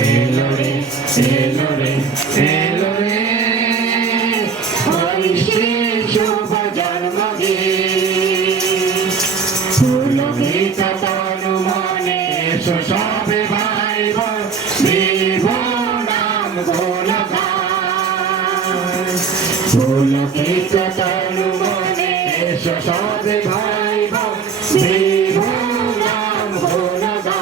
এলো রে এলো রে এলো রে ওই শ্রী শুভ জন্মদিন পুলকিত তনু মনে এসো সবে ভাই বোন বিভু নাম গুণগান পুলকিত তনু মনে এসো সবে ভাই বোন বিভু নাম গুণগান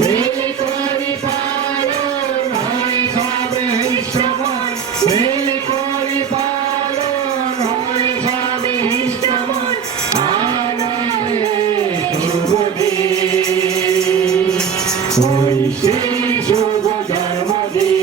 মিলি করি পালন হয় সবে ইষ্টমন মিলি করি পালন হয় সবে ইষ্টমন আনন্দে শুভ দিন ওই শ্রী শুভ জন্মদিন।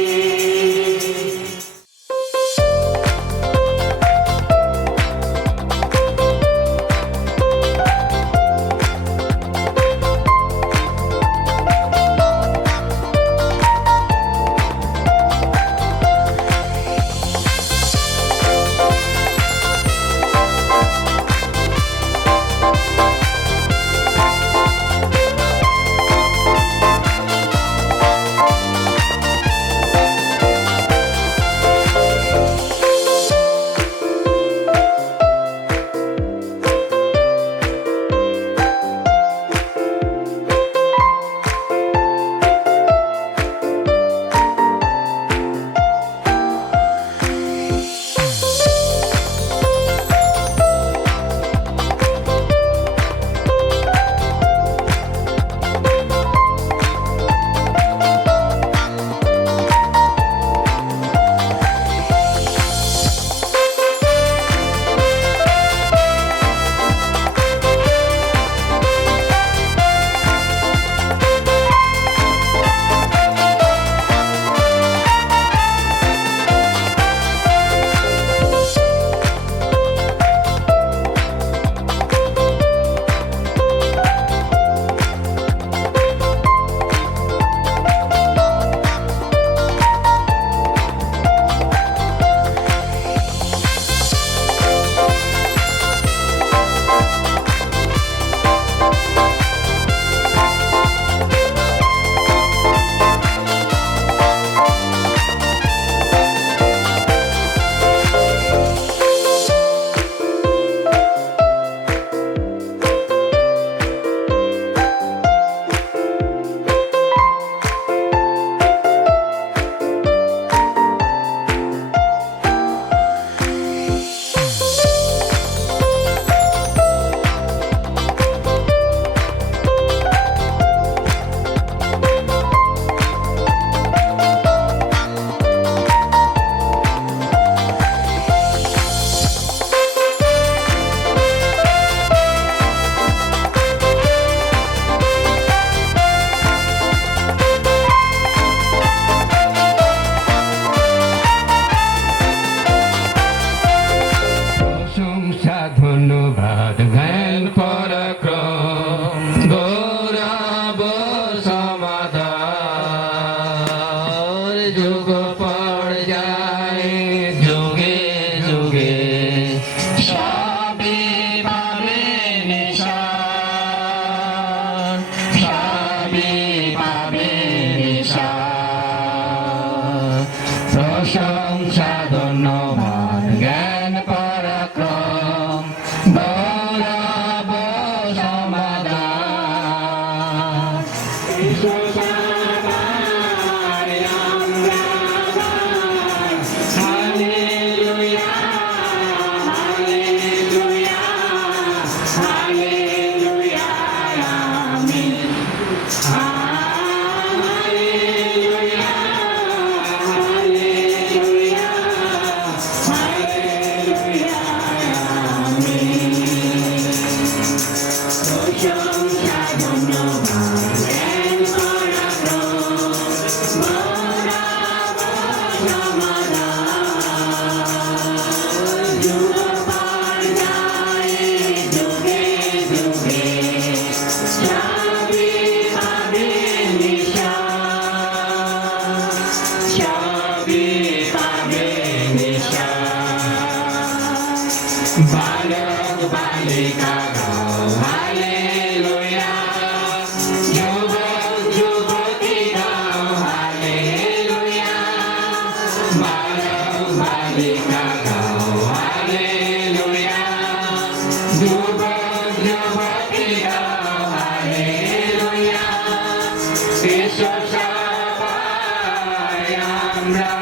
ধন্যবাদ জ্ঞান পরাক্রম গৌরব সমাদর যুগ পর্যায়ে যুগে যুগে সবে পাবে নিশান সবে পাবে নিশান প্রশংসা ধন্যবাদ জ্ঞান পরাক্রম গৌরব সমাদান হালেলুয়া হালেলুয়া হালেলুয়া আমিন হালেলুয়া হালেলুয়া হালেলুয়া আমিন প্রশংসা ধন্যবাদ জ্ঞান পরাক্রম গৌরব সমাদান যুগ পর্যায়ে যুগে যুগে সবে পাবে নিশান সবে পাবে নিশান বালক বালিকা গাও হালেলুয়া যুগ যুগ এসো সবাই আমরা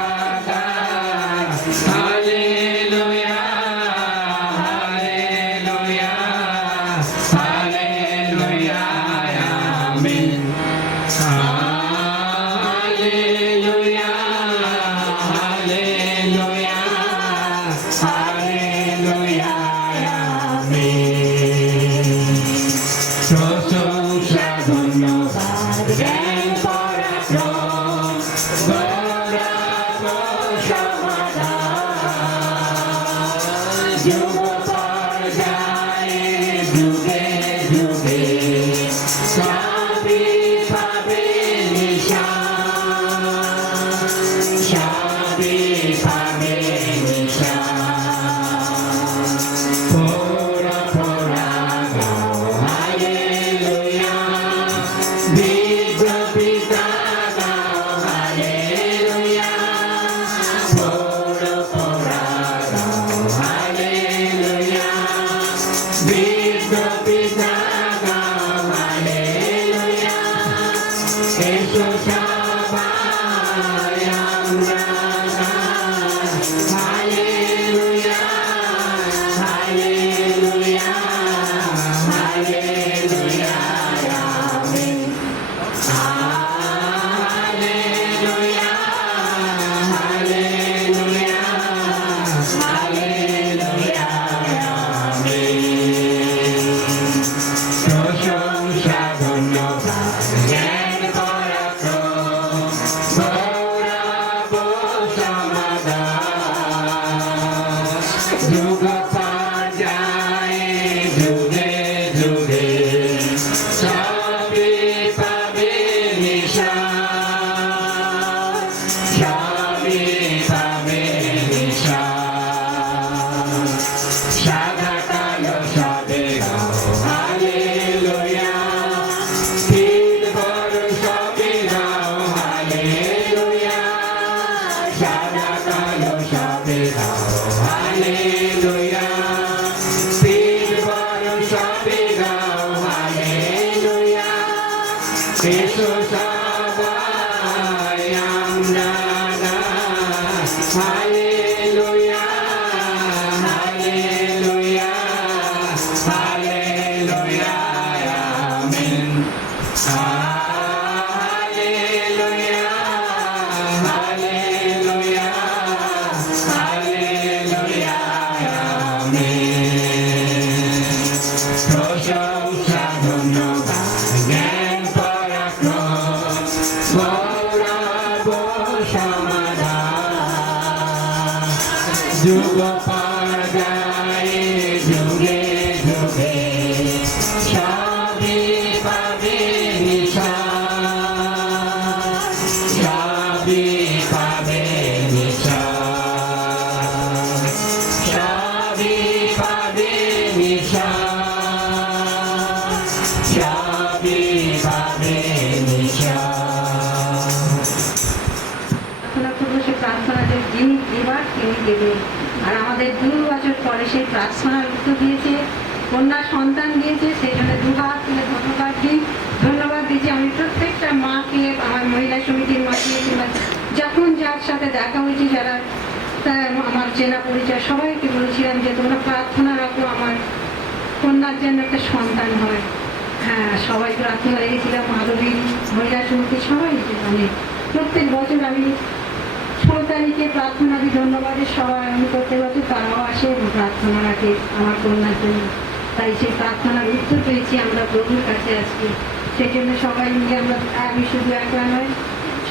গাই হালেলুয়া হালেলুয়া হালেলুয়া আমিন হালেলুয়া হালেলুয়া হালেলুয়া আমিন প্রশংসা ধন্যবাদ জ্ঞান পরাক্রম গৌরব সমাধান যুগ পর্যায়ে যুগে যুগে সবই পাবে নিশান সবই পাবে নিশান পোড়া পোড়া গাও হালেলুয়া বিদ্রোপিতা গাও হালেলুয়া পোড়া পোড়া গাও হালেলুয়া বিদ্রোপিতা গাও হালেলুয়া এসো সবাই আমরা গাই হালেলুয়া হালেলুয়া হালেলুয়া আমিন হালেলুয়া হালেলুয়া হালেলুয়া আমিন প্রশংসা ধন্যবাদ জ্ঞান পরাক্রম গৌরব সমাধান যুগ পর্যায়ে যুগে যুগে সবই পাবে নিশান সবই পাবে নিশান সাদা কালো সবে গাও হালেলুয়া শীত বরণ সবে গাও হালেলুয়া সাদা কালো সবে গাও হালেলুয়া শীত বরণ সবে গাও হালেলুয়া এসো সবাই আমরা গাই হালেলুয়া হালেলুয়া হালেলুয়া আমিন হালেলুয়া হালেলুয়া হালেলুয়া আমিন প্রশংসা ধন্যবাদ জ্ঞান পরাক্রম গৌরব সমাধান যুগ পর্যায়ে যুগে যুগে সবই পাবে নিশান সবই পাবে নিশান সবই পাবে নিশান সবই পাবে নিশান প্রার্থনা করবো, সেই প্রার্থনাতে যিনি এবার তিনি দেবেন। আর আমাদের 2 বছর পরে সেই প্রার্থনার উত্তর দিয়েছে, কন্যা সন্তান দিয়েছে, সেই জন্য 2 হাত তুলে ধন্যবাদ দিচ্ছি। আমি প্রত্যেকটা মাকে, আমার মহিলা সমিতির মাকে, কিংবা যখন যার সাথে দেখা হয়েছে, যারা আমার চেনা পরিচয়, সবাইকে বলেছিলাম যে তোমরা প্রার্থনা রাখো আমার কন্যার জন্য একটা সন্তান হয়। হ্যাঁ, সবাই প্রার্থনা রেখেছিলাম, মাধবী মহিলা সমিতি সবাই। মানে প্রত্যেক বছর আমি 16 তারিখে প্রার্থনা দিই, ধন্যবাদের সবাই আমি প্রত্যেক বছর তারাও আসে এবং প্রার্থনা রাখে আমার কন্যার জন্য। তাই সেই প্রার্থনার উত্তর পেয়েছি আমরা প্রভুর কাছে আজকে। সেই জন্য সবাই মিলে আমরা, আমি শুধু একলা নয়,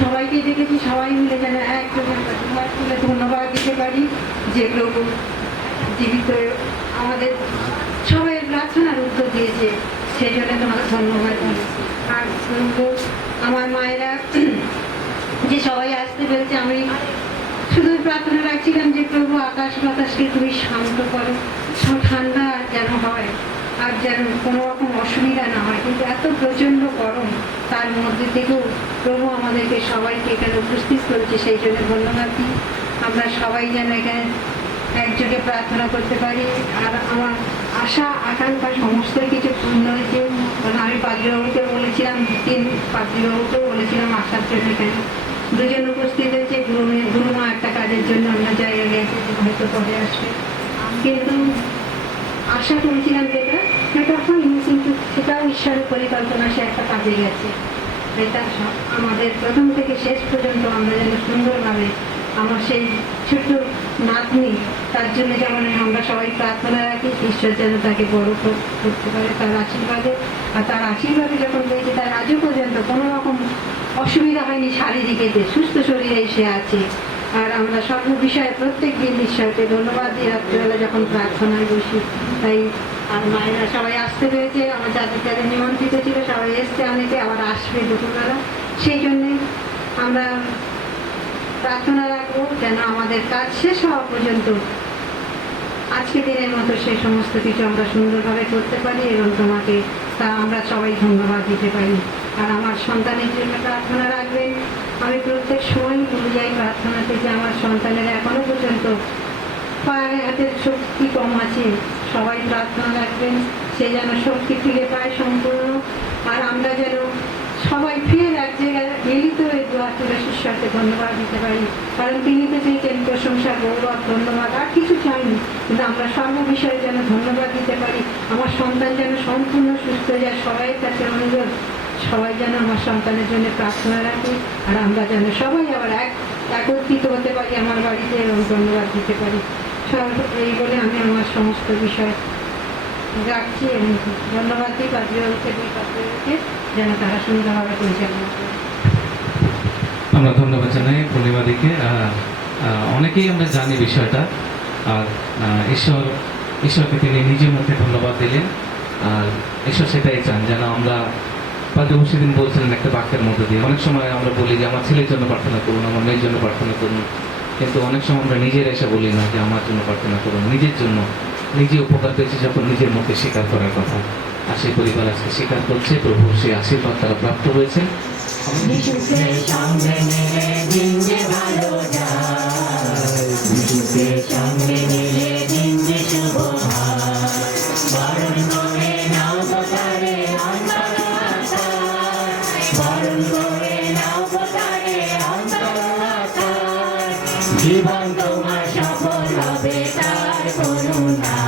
সবাইকে দেখেছি, সবাই মিলে যেন একযোগে আমরা 2 হাত তুলে ধন্যবাদ দিতে পারি যে প্রভু জীবিত আমাদের সবাই প্রার্থনার উত্তর দিয়েছে, সেই জন্য তোমাকে ধন্যবাদ দিই। আর আমার মায়েরা যে সবাই আসতে পেরেছে, আমি শুধু প্রার্থনা রাখছিলাম যে প্রভু আকাশ বাতাসকে তুমি শান্ত করো, ঠান্ডা যেন হয়, আর যেন কোনো রকম অসুবিধা না হয়। কিন্তু এত প্রচণ্ড গরম, তার মধ্যে থেকেও প্রভু আমাদেরকে সবাইকে এখানে উপস্থিত করেছে, সেই জন্য ধন্যবাদ দিই। আমরা সবাই যেন এখানে একযোগে প্রার্থনা করতে পারি। আর আমার আশা আকাঙ্ক্ষা সমস্ত কিছু পূর্ণ হয়েছে। কারণ আমি পাদ্রীবাবুকে বলেছিলাম, পাদ্রীবাবুকেও বলেছিলাম আসার জন্য, কেন দুজন উপস্থিত হয়েছে, গুরুমা একটা কাজের জন্য অন্য জায়গায় গেছে, হয়তো পরে আসবে, কিন্তু আশা করেছিলাম যেটা সেটা হয়নি, কিন্তু সেটাও ঈশ্বরের পরিকল্পনা, সে একটা কাজে গেছে। এটা আমাদের প্রথম থেকে শেষ পর্যন্ত আমরা যেন সুন্দরভাবে আমার সেই ছোট্ট নাতনি, তার জন্য যেমন আমরা সবাই প্রার্থনা রাখি, ঈশ্বর যেন তাকে বড় করতে পারে তার আশীর্বাদে। আর তার আশীর্বাদে যখন পেয়েছি, তার আজও পর্যন্ত কোনো রকম অসুবিধা হয়নি, শারীরিক এতে সুস্থ শরীরে সে আছে। আর আমরা সর্ব বিষয়ে প্রত্যেক দিন ঈশ্বরকে ধন্যবাদ দিই রাত্রিবেলা যখন প্রার্থনায় বসি। তাই আর মায়েরা সবাই আসতে পেরেছে, আমার যাদের যাদের নিমন্ত্রিত ছিল সবাই এসছে, অনেকে আবার আসবে দুপুরবেলা। সেই জন্যে আমরা প্রার্থনা রাখবো যেন আমাদের কাজ শেষ হওয়া পর্যন্ত আজকে দিনের মতো সে সমস্ত কিছু আমরা সুন্দরভাবে করতে পারি এবং তোমাকে তা আমরা সবাই ধন্যবাদ দিতে পারি। আর আমার সন্তানের জন্য প্রার্থনা রাখবেন। আমি প্রত্যেক সময় ভুলে যাই প্রার্থনাতে যে আমার সন্তানের এখনো পর্যন্ত পায়ে হাতের শক্তি কম আছে, সবাই প্রার্থনা রাখবেন সে যেন শক্তি ফিরে পায় সম্পূর্ণ। আর আমরা যেন সবাই ফের এক জায়গায় মিলিত হয়ে দোয়া তুলে ঈশ্বরকে ধন্যবাদ দিতে পারি, কারণ তিনি তো চেয়েছেন প্রশংসা, গৌরব, ধন্যবাদ, আর কিছু চাইনি, কিন্তু আমরা সর্ব বিষয়ে যেন ধন্যবাদ দিতে পারি। আমার সন্তান যেন সম্পূর্ণ সুস্থ হয়ে যায়, সবাই কাছে অনুরোধ সবাই যেন আমার সন্তানের জন্য প্রার্থনা রাখি। আর আমরা যেন সবাই আবার একত্রিত হতে পারি আমার বাড়িতে এবং ধন্যবাদ দিতে পারি। সব এই বলে আমি আমার সমস্ত বিষয় রাখছি এবং ধন্যবাদ দিই পাদ্রীবাবুকে, যেন তারা সুন্দরভাবে পরিচালনা করে। আমরা ধন্যবাদ জানাই পূর্ণিমাদিকে। অনেকেই আমরা জানি বিষয়টা, আর ঈশ্বরকে তিনি নিজের মধ্যে ধন্যবাদ দিলেন। আর ঈশ্বর সেটাই চান যেন আমরা, পাদ্রীবাবু সেদিন বলছিলেন একটা বাক্যের মধ্যে দিয়ে, অনেক সময় আমরা বলি যে আমার ছেলের জন্য প্রার্থনা করুন, আমার মেয়ের জন্য প্রার্থনা করুন, কিন্তু অনেক সময় আমরা নিজের এসে বলি না যে আমার জন্য প্রার্থনা করুন, নিজের জন্য। নিজে উপকার পেয়েছে যখন নিজের মধ্যে স্বীকার করার কথা, আর সেই পরিবার আজকে স্বীকার করছে, প্রভুর সেই আশীর্বাদ তারা প্রাপ্ত হয়েছে। জীবন তোমার সফল হবে তার করুণা,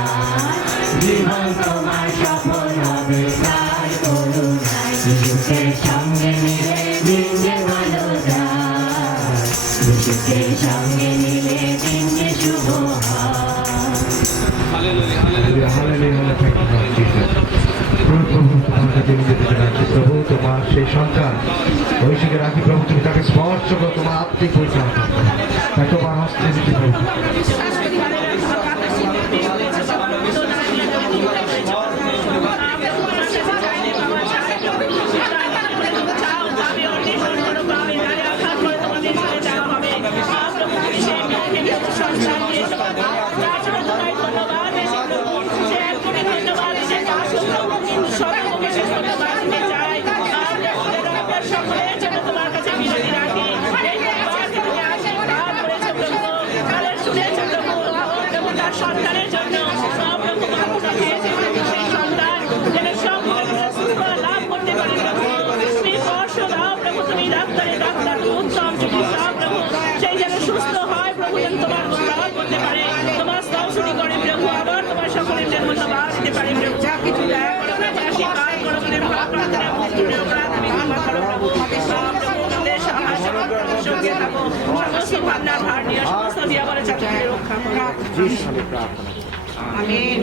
জীবন তোমার সফল হবে তার করুণা। যিশুকে সঙ্গে নিলে দিন যে ভালো যায়, যিশুকে সঙ্গে নিলে দিন যে শুভ হয়। প্রভু তোমার সেই সন্তান ঐশীকে রাখি, প্রভু তুমি তাকে স্পর্শ করো, তোমার আত্মিক পরিচালনা করো, তোমার হস্তে দিতে প্রভু। সন্তানের জন্য সব রকম আত্মা দিয়েছে, সেই সন্তান যেন সব সুস্থ লাভ করতে পারে। তুমি স্পর্শ দাও প্রভু, তুমি ডাক্তার উত্তম চিকিৎসা প্রভু, সেই যেন সুস্থ হয় প্রভু, যেন তোমার লাভ করতে পারে, তোমার স্তবস্তুতি করে প্রভু, আবার তোমার সকলের জন্য ধন্যবাদ দিতে পারে প্রভু। যা কিছু দয়া করো প্রভু, আশীর্বাদ করো বলে প্রার্থনা মুক্তির অপরাধ তুমি ক্ষমা করো প্রভু। প্রভু আমাদের সাহায্য করো, সঙ্গে থাকো, সমস্ত ভাবনার ভার নিয়ে সমস্ত বিয়া বলে চাকরি রক্ষা করো। আমিন।